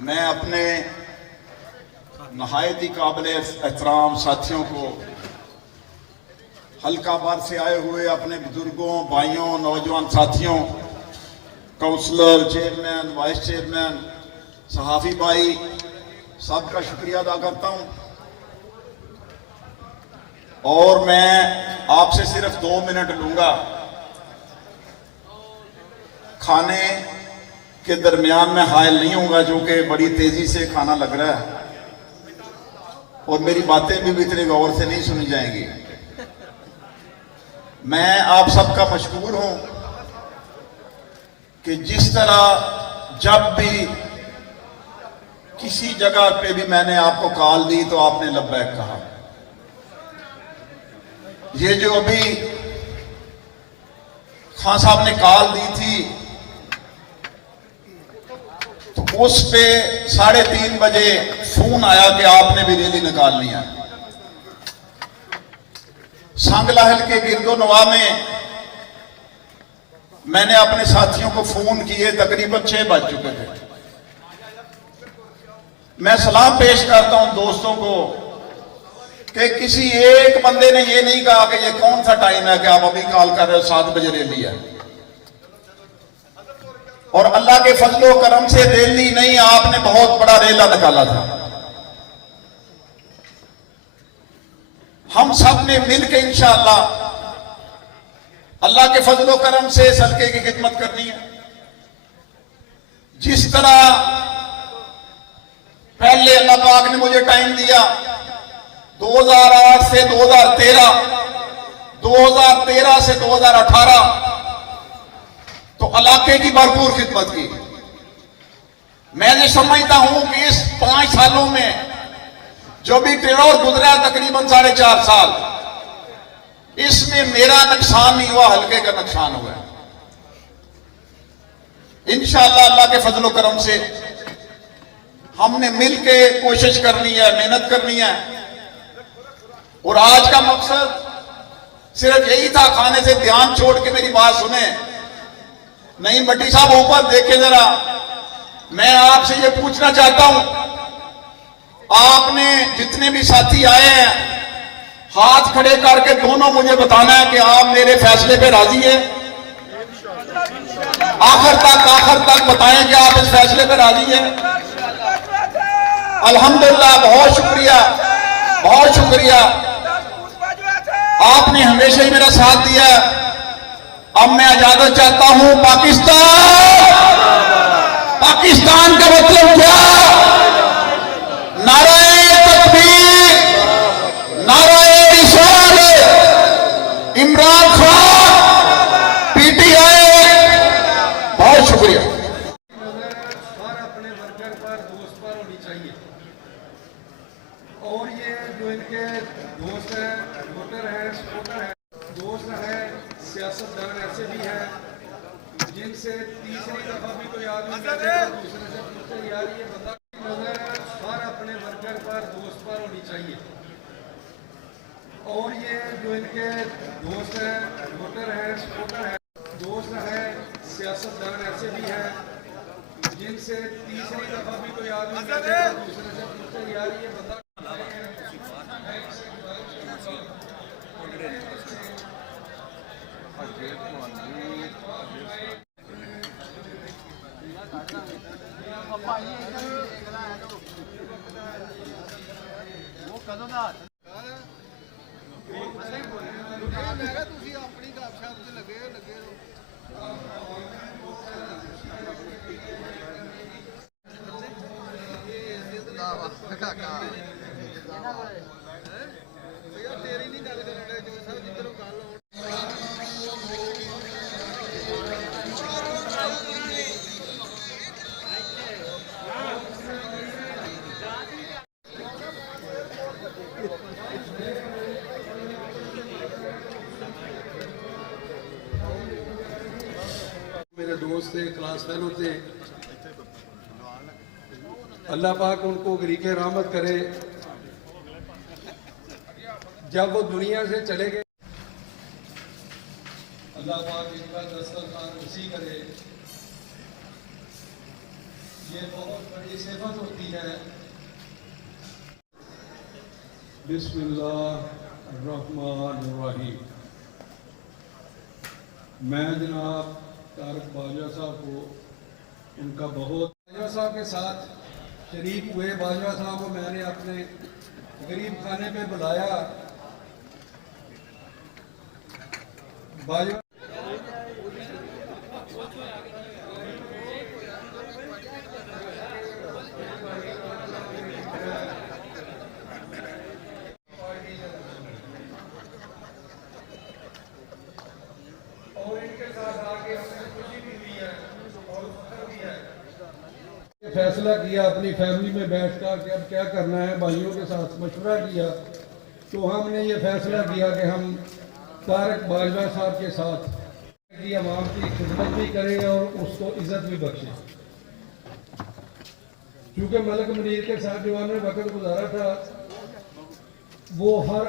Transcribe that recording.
मैं अपने नहायत ही काबिल एहतराम साथियों को हल्काबाद से आए हुए अपने बुजुर्गों, भाइयों, नौजवान साथियों, काउंसलर, चेयरमैन, वाइस चेयरमैन, सहाफ़ी भाई सबका शुक्रिया अदा करता हूं। और मैं आपसे सिर्फ 2 मिनट लूंगा। खाने के दरमियान में हायल नहीं होगा, जो कि बड़ी तेजी से खाना लग रहा है और मेरी बातें भी इतने गौर से नहीं सुनी जाएंगी। मैं आप सबका मशकूर हूं कि जिस तरह जब भी किसी जगह पे भी मैंने आपको कॉल दी तो आपने लब्बैक कहा। ये जो अभी खान साहब ने कॉल दी थी तो उस पे 3:30 बजे फोन आया कि आपने भी रैली निकालनी है। सांगलाहल के गिरदो नवा में मैंने अपने साथियों को फोन किए, तकरीबन 6 बज चुके थे। मैं सलाम पेश करता हूं दोस्तों को कि किसी एक बंदे ने ये नहीं कहा कि ये कौन सा टाइम है कि आप अभी कॉल कर रहे हो, 7 बजे रैली है। और अल्लाह के फजलो करम से रैली नहीं, आपने बहुत बड़ा रेला निकाला था। हम सब ने मिलकर इंशाअल्लाह अल्लाह के फजलो करम से इस हल्के की खिदमत करनी है। जिस तरह पहले अल्लाह पाक ने मुझे टाइम दिया 2008 से 2013, 2013 से 2018, तो इलाके की भरपूर खिदमत की। मैं ये समझता हूं कि इस 5 सालों में जो भी टेरोर गुजरा है, तकरीबन 4.5 साल, इसमें मेरा नुकसान नहीं हुआ, हल्के का नुकसान हुआ है। इंशाअल्लाह अल्लाह के फजलो करम से हमने मिलके कोशिश करनी है, मेहनत करनी है। और आज का मकसद सिर्फ यही था, खाने से ध्यान छोड़ के मेरी बात सुने। नहीं भट्टी साहब, ऊपर देखे जरा। मैं आपसे ये पूछना चाहता हूं, आपने जितने भी साथी आए हैं, हाथ खड़े करके दोनों मुझे बताना है कि आप मेरे फैसले पे राजी हैं। आखिर तक बताएं कि आप इस फैसले पे राजी हैं। अल्हम्दुलिल्लाह, बहुत शुक्रिया, बहुत शुक्रिया। आपने हमेशा ही मेरा साथ दिया। अब मैं इजाजत चाहता हूं। पाकिस्तान का मतलब क्या? नाराए तकबीर, नाराए रिसालत, इमरान खान, पीटीआई। बहुत शुक्रिया। हर अपने वर्कर पर, दोस्त पर होनी चाहिए। और ये जो इनके दोस्त हैं, वोटर हैं, सपोर्टर हैं, दोस्त हैं, सियासतदान ऐसे भी हैं जिनसे तीसरी दफा भी कोई आदमी दूसरे से पूछते यार ये बंदा नजर। हर अपने वर्कर पर, दोस्त पर होनी चाहिए। और ये जो इनके दोस्त हैं, वोटर हैं, सपोर्टर हैं, दोस्त हैं, सियासतदान ऐसे भी हैं जिनसे तीसरी दफा भी कोई आदमी दूसरे से पूछते यार ये बंदा मेरे दोस्त थे, क्लास फेलो थे, अल्लाह पाक उनको गरीक रहमत करे। जब वो दुनिया से चले गए, अल्लाह पाक इनका दस्तरखान उसी करे। ये बहुत बड़ी सेफत होती है। बिस्मिल्लाहिर्रहमानिर्रहीम। मैं जनाब तारक बाजवा साहब को उनका बहुत बाजवा साहब के साथ शरीक हुए। बाजवा साहब को मैंने अपने गरीब खाने पे बुलाया। बाजवा फैसला किया अपनी फैमिली में बैठकर कि अब क्या करना है। भाइयों के साथ मशवरा किया तो हमने ये फैसला किया कि हम तारक बाजवा साहब के साथ की आवाम की खिदमत भी करें और उसको इज्जत भी बख्शें। क्योंकि मलक मुनीर के साथ जो हमने वक्त गुजारा था वो हर